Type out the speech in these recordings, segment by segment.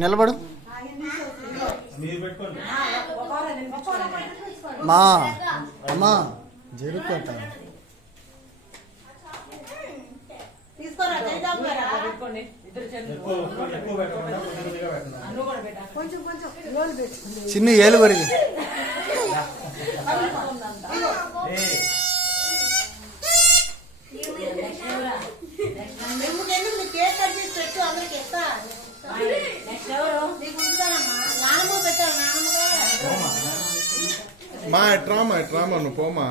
నిలబడు మా అమ్మా జరుకోట చిన్న ఏలు వరకు మా ఎట్రామా నువ్వు పోమా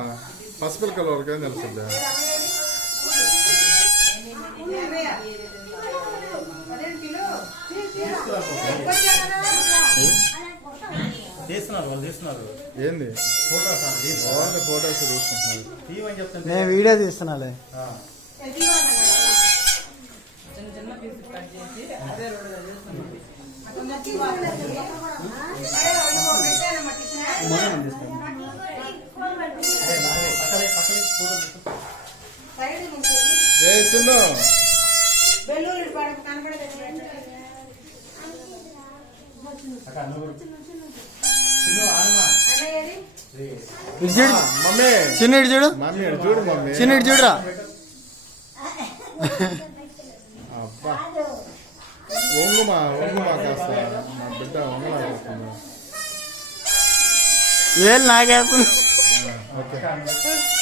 పసిపిల్లకల వరకు ఏం తెలుస్తుంది ఏంది ఫోటోస్ తీసుకుంటున్నారు నేను వీడియో తీస్తున్నాలే ఏ చిన్న మమ్మీ చిన్న చూడు మమ్మీ చూడు మమ్మీ చిన్న చూడరా అబ్బా ఒంగుమా కాస్త నా బిడ్డ వంగలాడుతుంది ఏళ్ళు నాకేస్తుంది ఓకే